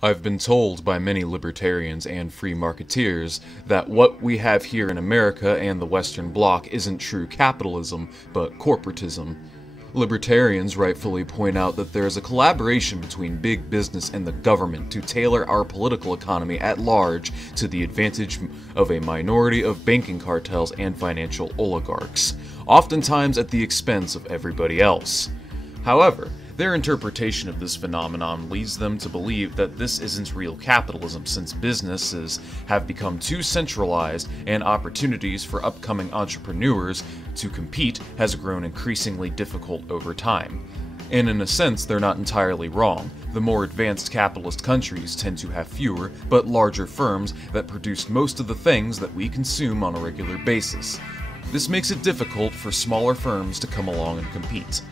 I've been told by many libertarians and free marketeers that what we have here in America and the Western Bloc isn't true capitalism, but corporatism. Libertarians rightfully point out that there is a collaboration between big business and the government to tailor our political economy at large to the advantage of a minority of banking cartels and financial oligarchs, oftentimes at the expense of everybody else. However, their interpretation of this phenomenon leads them to believe that this isn't real capitalism, since businesses have become too centralized and opportunities for upcoming entrepreneurs to compete has grown increasingly difficult over time. And in a sense, they're not entirely wrong. The more advanced capitalist countries tend to have fewer, but larger firms that produce most of the things that we consume on a regular basis. This makes it difficult for smaller firms to come along and compete.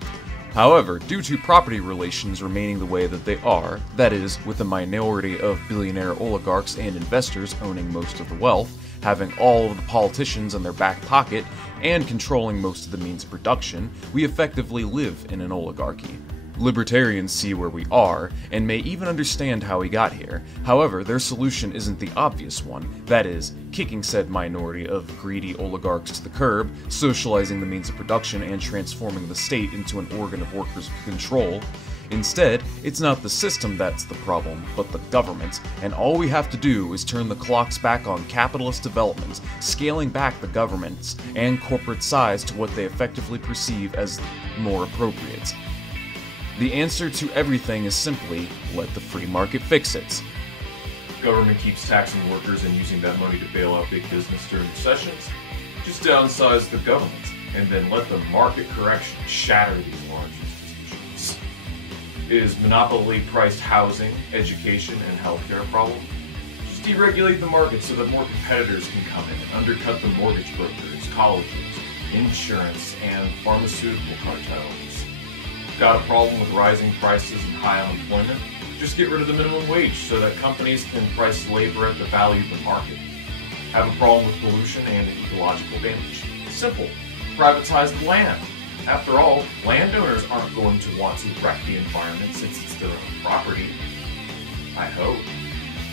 However, due to property relations remaining the way that they are, that is, with a minority of billionaire oligarchs and investors owning most of the wealth, having all of the politicians in their back pocket, and controlling most of the means of production, we effectively live in an oligarchy. Libertarians see where we are, and may even understand how we got here. However, their solution isn't the obvious one, that is, kicking said minority of greedy oligarchs to the curb, socializing the means of production, and transforming the state into an organ of workers' control. Instead, it's not the system that's the problem, but the government, and all we have to do is turn the clocks back on capitalist development, scaling back the government's and corporate size to what they effectively perceive as more appropriate. The answer to everything is simply, let the free market fix it. Government keeps taxing workers and using that money to bail out big business during recessions. Just downsize the government, and then let the market correction shatter these large institutions. Is monopoly-priced housing, education, and healthcare a problem? Just deregulate the market so that more competitors can come in and undercut the mortgage brokers, colleges, insurance, and pharmaceutical cartels. Got a problem with rising prices and high unemployment? Just get rid of the minimum wage so that companies can price labor at the value of the market. Have a problem with pollution and ecological damage? Simple. Privatize the land. After all, landowners aren't going to want to wreck the environment since it's their own property. I hope.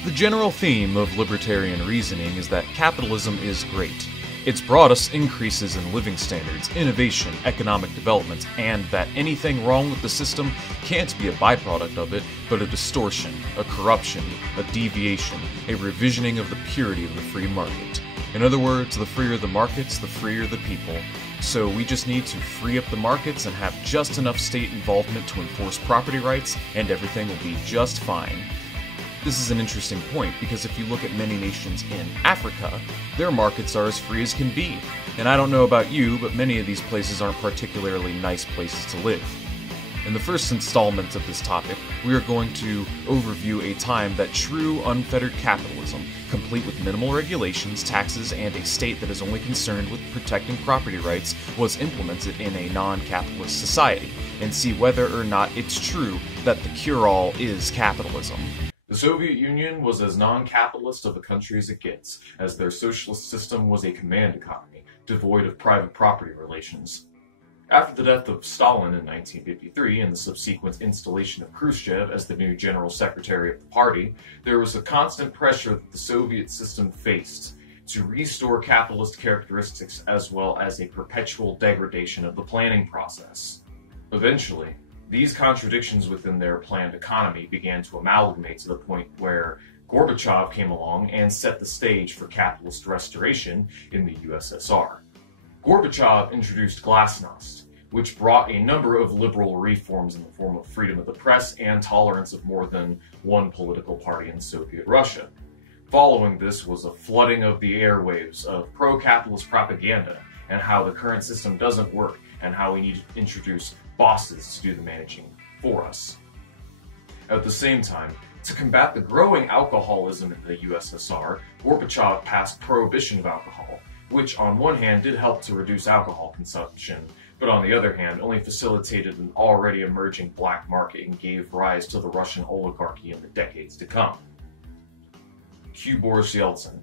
The general theme of libertarian reasoning is that capitalism is great. It's brought us increases in living standards, innovation, economic development, and that anything wrong with the system can't be a byproduct of it, but a distortion, a corruption, a deviation, a revisioning of the purity of the free market. In other words, the freer the markets, the freer the people. So we just need to free up the markets and have just enough state involvement to enforce property rights, and everything will be just fine. This is an interesting point, because if you look at many nations in Africa, their markets are as free as can be. And I don't know about you, but many of these places aren't particularly nice places to live. In the first installment of this topic, we are going to overview a time that true unfettered capitalism, complete with minimal regulations, taxes, and a state that is only concerned with protecting property rights, was implemented in a non-capitalist society, and see whether or not it's true that the cure-all is capitalism. The Soviet Union was as non-capitalist of a country as it gets, as their socialist system was a command economy, devoid of private property relations. After the death of Stalin in 1953 and the subsequent installation of Khrushchev as the new general secretary of the party, there was a constant pressure that the Soviet system faced to restore capitalist characteristics as well as a perpetual degradation of the planning process. Eventually, these contradictions within their planned economy began to amalgamate to the point where Gorbachev came along and set the stage for capitalist restoration in the USSR. Gorbachev introduced glasnost, which brought a number of liberal reforms in the form of freedom of the press and tolerance of more than one political party in Soviet Russia. Following this was a flooding of the airwaves of pro-capitalist propaganda and how the current system doesn't work and how we need to introduce bosses to do the managing for us. At the same time, to combat the growing alcoholism in the USSR, Gorbachev passed prohibition of alcohol, which on one hand did help to reduce alcohol consumption, but on the other hand only facilitated an already emerging black market and gave rise to the Russian oligarchy in the decades to come. Cue Boris Yeltsin.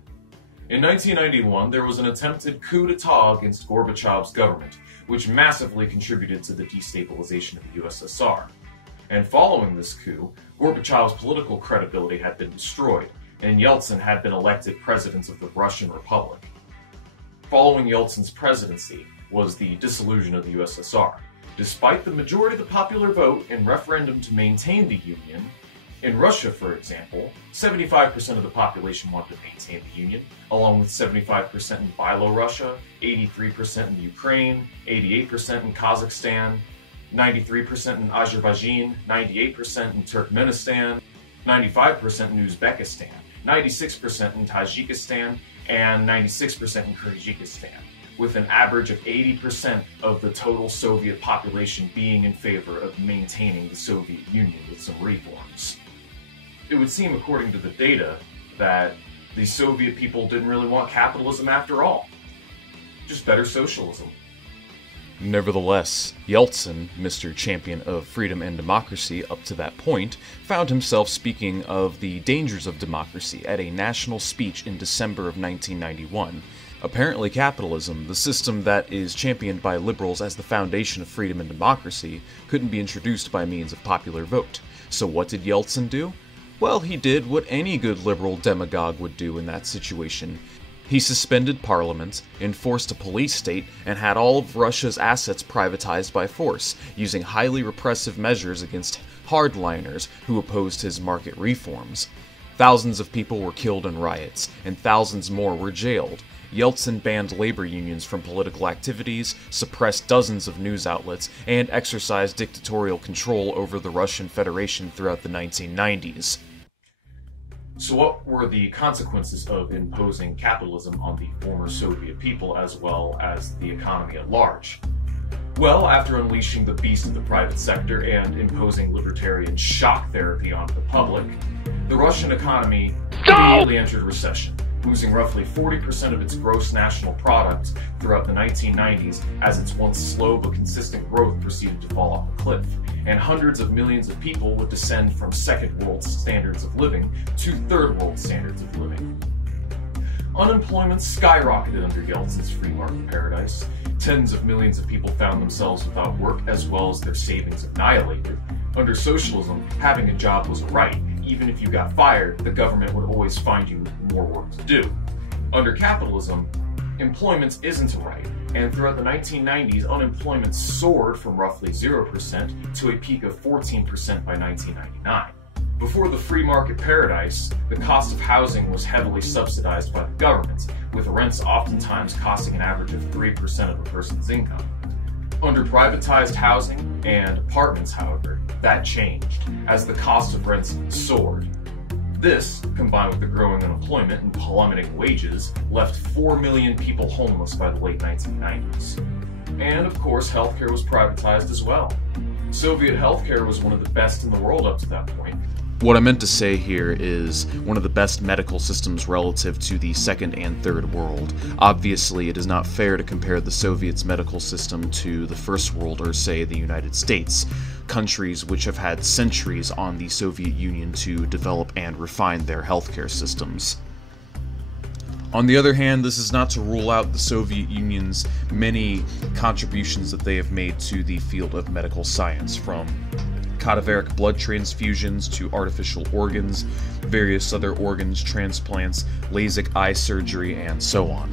In 1991, there was an attempted coup d'etat against Gorbachev's government, which massively contributed to the destabilization of the USSR. And following this coup, Gorbachev's political credibility had been destroyed, and Yeltsin had been elected president of the Russian Republic. Following Yeltsin's presidency was the dissolution of the USSR. Despite the majority of the popular vote and referendum to maintain the Union, in Russia, for example, 75% of the population wanted to maintain the Union, along with 75% in Belarus, 83% in Ukraine, 88% in Kazakhstan, 93% in Azerbaijan, 98% in Turkmenistan, 95% in Uzbekistan, 96% in Tajikistan, and 96% in Kyrgyzstan, with an average of 80% of the total Soviet population being in favor of maintaining the Soviet Union with some reforms. It would seem, according to the data, that the Soviet people didn't really want capitalism after all. Just better socialism. Nevertheless, Yeltsin, Mr. Champion of Freedom and Democracy up to that point, found himself speaking of the dangers of democracy at a national speech in December of 1991. Apparently capitalism, the system that is championed by liberals as the foundation of freedom and democracy, couldn't be introduced by means of popular vote. So what did Yeltsin do? Well, he did what any good liberal demagogue would do in that situation. He suspended parliament, enforced a police state, and had all of Russia's assets privatized by force, using highly repressive measures against hardliners who opposed his market reforms. Thousands of people were killed in riots, and thousands more were jailed. Yeltsin banned labor unions from political activities, suppressed dozens of news outlets, and exercised dictatorial control over the Russian Federation throughout the 1990s. So what were the consequences of imposing capitalism on the former Soviet people as well as the economy at large? Well, after unleashing the beast of the private sector and imposing libertarian shock therapy onto the public, the Russian economy immediately entered recession, losing roughly 40% of its gross national product throughout the 1990s as its once slow but consistent growth proceeded to fall off a cliff, and hundreds of millions of people would descend from second world standards of living to third world standards of living. Unemployment skyrocketed under Yeltsin's free market paradise. Tens of millions of people found themselves without work as well as their savings annihilated. Under socialism, having a job was a right. Even if you got fired, the government would always find you more work to do. Under capitalism, employment isn't a right, and throughout the 1990s, unemployment soared from roughly 0% to a peak of 14% by 1999. Before the free market paradise, the cost of housing was heavily subsidized by the government, with rents oftentimes costing an average of 3% of a person's income. Under privatized housing and apartments, however, that changed, as the cost of rents soared. This, combined with the growing unemployment and plummeting wages, left 4 million people homeless by the late 1990s. And of course, healthcare was privatized as well. Soviet healthcare was one of the best in the world up to that point. What I meant to say here is one of the best medical systems relative to the second and third world. Obviously, it is not fair to compare the Soviets' medical system to the first world or, say, the United States, countries which have had centuries on the Soviet Union to develop and refine their healthcare systems. On the other hand, this is not to rule out the Soviet Union's many contributions that they have made to the field of medical science, from cadaveric blood transfusions to artificial organs, various other organs transplants, LASIK eye surgery, and so on.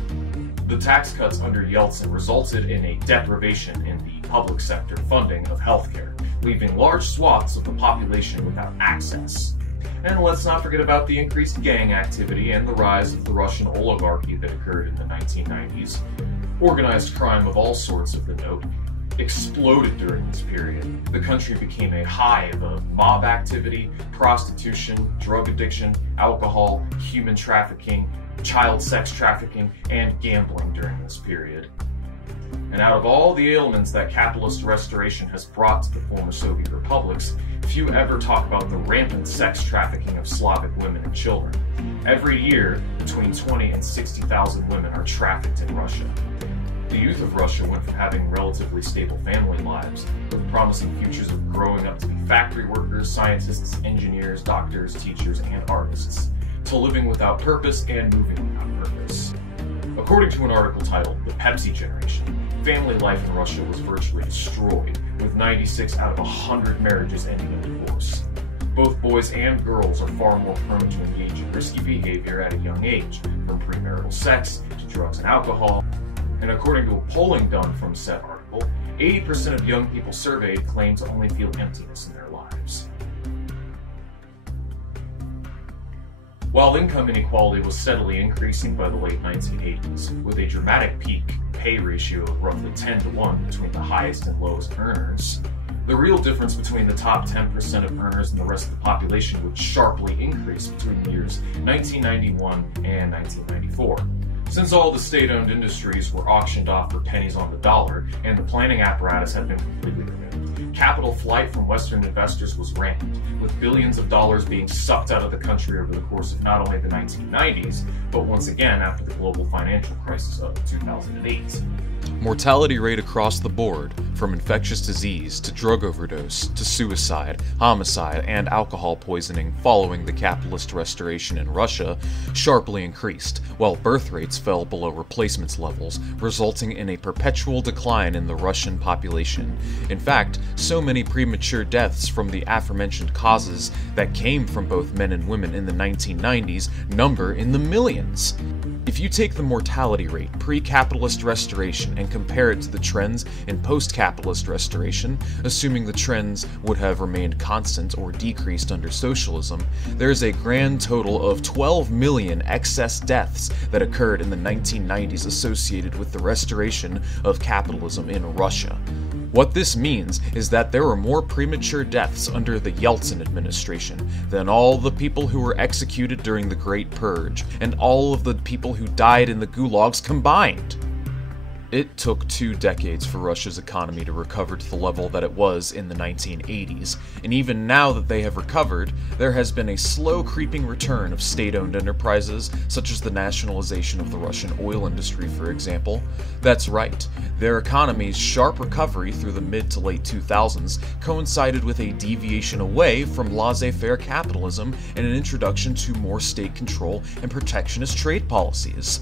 The tax cuts under Yeltsin resulted in a deprivation in the public sector funding of healthcare, leaving large swaths of the population without access. And let's not forget about the increased gang activity and the rise of the Russian oligarchy that occurred in the 1990s. Organized crime of all sorts of the note exploded during this period. The country became a hive of mob activity, prostitution, drug addiction, alcohol, human trafficking, child sex trafficking, and gambling during this period. And out of all the ailments that capitalist restoration has brought to the former Soviet republics, few ever talk about the rampant sex trafficking of Slavic women and children. Every year, between 20 and 60,000 women are trafficked in Russia. The youth of Russia went from having relatively stable family lives, with promising futures of growing up to be factory workers, scientists, engineers, doctors, teachers, and artists, to living without purpose and moving without purpose. According to an article titled "The Pepsi Generation," family life in Russia was virtually destroyed, with 96 out of 100 marriages ending in divorce. Both boys and girls are far more prone to engage in risky behavior at a young age, from premarital sex to drugs and alcohol. And according to a polling done from said article, 80% of young people surveyed claim to only feel emptiness in their lives. While income inequality was steadily increasing by the late 1980s, with a dramatic peak pay ratio of roughly 10 to 1 between the highest and lowest earners, the real difference between the top 10% of earners and the rest of the population would sharply increase between the years 1991 and 1994. Since all the state-owned industries were auctioned off for pennies on the dollar and the planning apparatus had been completely removed, capital flight from Western investors was rampant, with billions of dollars being sucked out of the country over the course of not only the 1990s, but once again after the global financial crisis of 2008. Mortality rate across the board, from infectious disease to drug overdose to suicide, homicide, and alcohol poisoning following the capitalist restoration in Russia, sharply increased, while birth rates fell below replacement levels, resulting in a perpetual decline in the Russian population. In fact, so many premature deaths from the aforementioned causes that came from both men and women in the 1990s number in the millions. If you take the mortality rate pre-capitalist restoration and compare it to the trends in post-capitalist restoration, assuming the trends would have remained constant or decreased under socialism, there is a grand total of 12 million excess deaths that occurred in the 1990s associated with the restoration of capitalism in Russia. What this means is that there were more premature deaths under the Yeltsin administration than all the people who were executed during the Great Purge, and all of the people who died in the gulags combined. It took 2 decades for Russia's economy to recover to the level that it was in the 1980s, and even now that they have recovered, there has been a slow creeping return of state-owned enterprises, such as the nationalization of the Russian oil industry, for example. That's right, their economy's sharp recovery through the mid to late 2000s coincided with a deviation away from laissez-faire capitalism and an introduction to more state control and protectionist trade policies.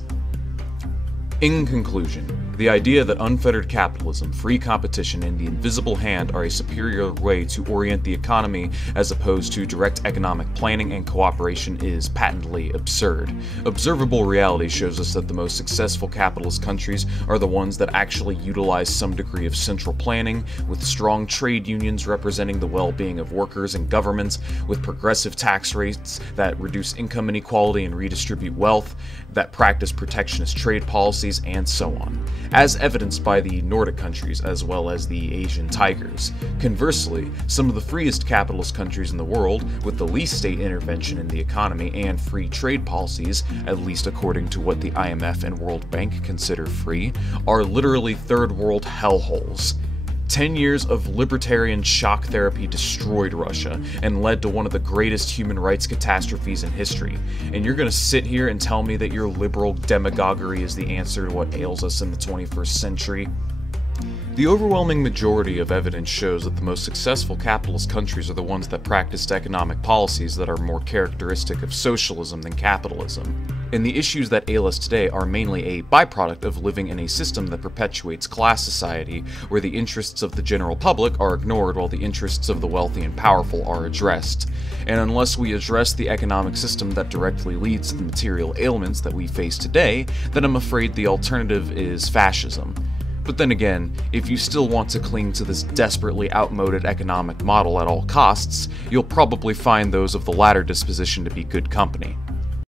In conclusion, the idea that unfettered capitalism, free competition, and the invisible hand are a superior way to orient the economy as opposed to direct economic planning and cooperation is patently absurd. Observable reality shows us that the most successful capitalist countries are the ones that actually utilize some degree of central planning, with strong trade unions representing the well-being of workers and governments, with progressive tax rates that reduce income inequality and redistribute wealth, that practice protectionist trade policies, and so on, as evidenced by the Nordic countries as well as the Asian tigers. Conversely, some of the freest capitalist countries in the world, with the least state intervention in the economy and free trade policies, at least according to what the IMF and World Bank consider free, are literally third world hellholes. 10 years of libertarian shock therapy destroyed Russia and led to one of the greatest human rights catastrophes in history. And you're gonna sit here and tell me that your liberal demagoguery is the answer to what ails us in the 21st century? The overwhelming majority of evidence shows that the most successful capitalist countries are the ones that practiced economic policies that are more characteristic of socialism than capitalism. And the issues that ail us today are mainly a byproduct of living in a system that perpetuates class society, where the interests of the general public are ignored while the interests of the wealthy and powerful are addressed. And unless we address the economic system that directly leads to the material ailments that we face today, then I'm afraid the alternative is fascism. But then again, if you still want to cling to this desperately outmoded economic model at all costs, you'll probably find those of the latter disposition to be good company.